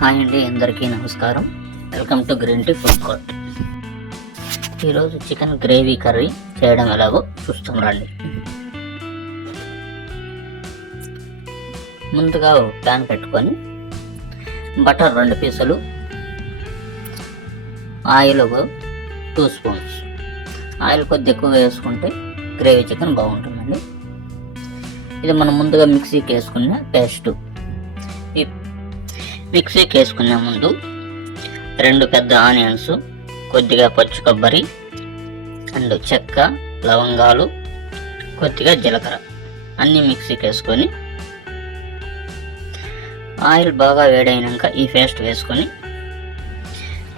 Hi అండి అందరికీ నమస్కారం. Welcome to green tea food court. ఈరోజు చికెన్ గ్రేవీ కర్రీ చేయడం ఎలాగో చూస్తాం రండి. ముందుగా ప్యాన్ పెట్టుకొని బటర్ రెండు పీసులు ఆయిల్ ఒక టూ స్పూన్స్. ఆయిల్ కొద్ది ఎక్కువ వేసుకుంటే గ్రేవీ చికెన్ బాగుంటుందండి. ఇది మనం ముందుగా మిక్సీకి వేసుకున్న పేస్ట్. మిక్సీకి వేసుకునే ముందు రెండు పెద్ద ఆనియన్స్ కొద్దిగా పచ్చి కొబ్బరి అండ్ చెక్క లవంగాలు కొద్దిగా జీలకర్ర. అన్నీ మిక్సీకి వేసుకొని ఆయిల్ బాగా వేడైనాక ఈ పేస్ట్ వేసుకొని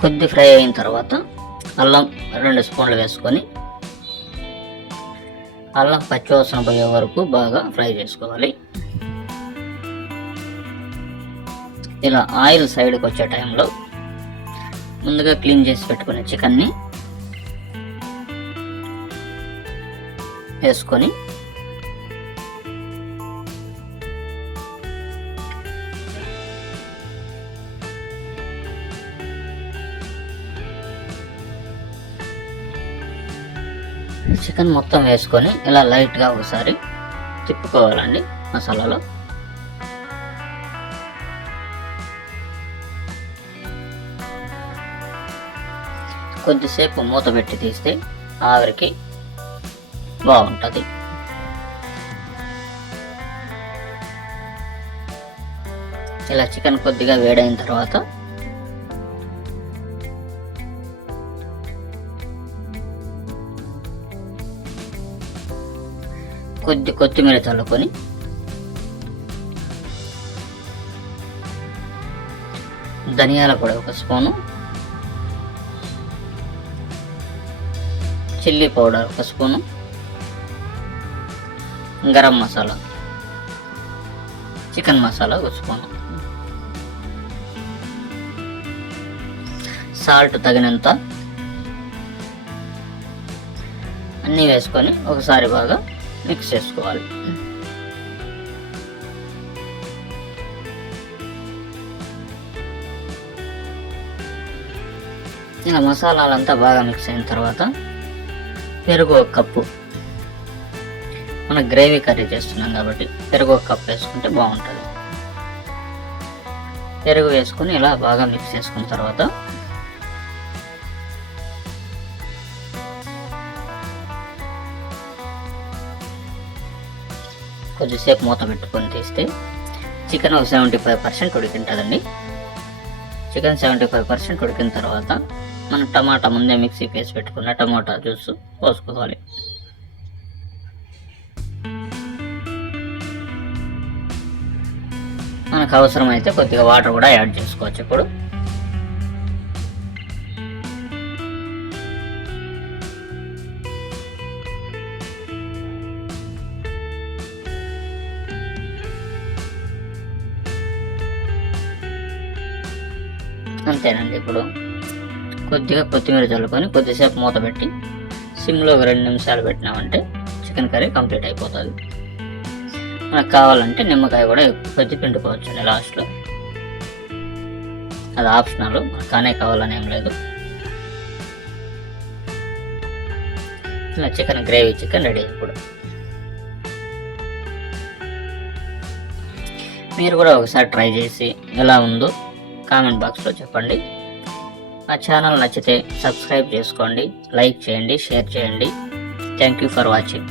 కొద్ది ఫ్రై అయిన తర్వాత అల్లం రెండు స్పూన్లు వేసుకొని అల్లం పచ్చివాసన పోయే వరకు బాగా ఫ్రై చేసుకోవాలి. ఇలా ఆయిల్ సైడ్కి వచ్చే టైంలో ముందుగా క్లీన్ చేసి పెట్టుకునే చికెన్ని వేసుకొని చికెన్ మొత్తం వేసుకొని ఇలా లైట్గా ఒకసారి తిప్పుకోవాలండి మసాలాలో. కొద్దిసేపు మూత పెట్టి తీస్తే ఆవిరికి బాగుంటుంది. ఇలా చికెన్ కొద్దిగా వేడైన తర్వాత కొద్ది కొత్తిమీర చల్లుకొని ధనియాల పొడి ఒక స్పూను చిల్లీ పౌడర్ ఒక స్పూను. గరం మసాలా. చికెన్ మసాలా ఒక స్పూను. సాల్ట్ తగినంత. అన్నీ వేసుకొని ఒకసారి బాగా మిక్స్ చేసుకోవాలి. ఇలా మసాలాలంతా బాగా మిక్స్ అయిన తర్వాత పెరుగు ఒక కప్పు. మన గ్రేవీ కర్రీ చేస్తున్నాం కాబట్టి పెరుగు ఒక కప్ వేసుకుంటే బాగుంటుంది. పెరుగు వేసుకొని ఇలా బాగా మిక్స్ చేసుకున్న తర్వాత కొద్దిసేపు మూత పెట్టుకొని తీస్తే చికెన్ ఒక సెవెంటీ ఫైవ్ పర్సెంట్ ఉడికింటుందండి. చికెన్ సెవెంటీ ఫైవ్ పర్సెంట్ ఉడికిన తర్వాత మనం టమాటా ముందే మిక్సీకి వేసి పెట్టుకున్న టమాటా జ్యూస్ పోసుకోవాలి. మనకు అవసరమైతే కొద్దిగా వాటర్ కూడా యాడ్ చేసుకోవచ్చు ఇప్పుడు. అంతేనండి. ఇప్పుడు కొద్దిగా కొత్తిమీర చల్లుకొని కొద్దిసేపు మూత పెట్టి సిమ్లో ఒక రెండు నిమిషాలు పెట్టినామంటే చికెన్ కర్రీ కంప్లీట్ అయిపోతుంది. మనకు కావాలంటే నిమ్మకాయ కూడా కొద్ది పిండుకోవచ్చు లాస్ట్లో. అది ఆప్షనల్ కానే కావాలని ఏం లేదు. ఇలా చికెన్ గ్రేవీ చికెన్ రెడీ ఇప్పుడు. మీరు కూడా ఒకసారి ట్రై చేసి ఎలా ఉందో కామెంట్ బాక్స్లో చెప్పండి. మా ఛానల్ నచ్చితే సబ్స్క్రైబ్ చేసుకోండి లైక్ చేయండి షేర్ చేయండి. Thank you for watching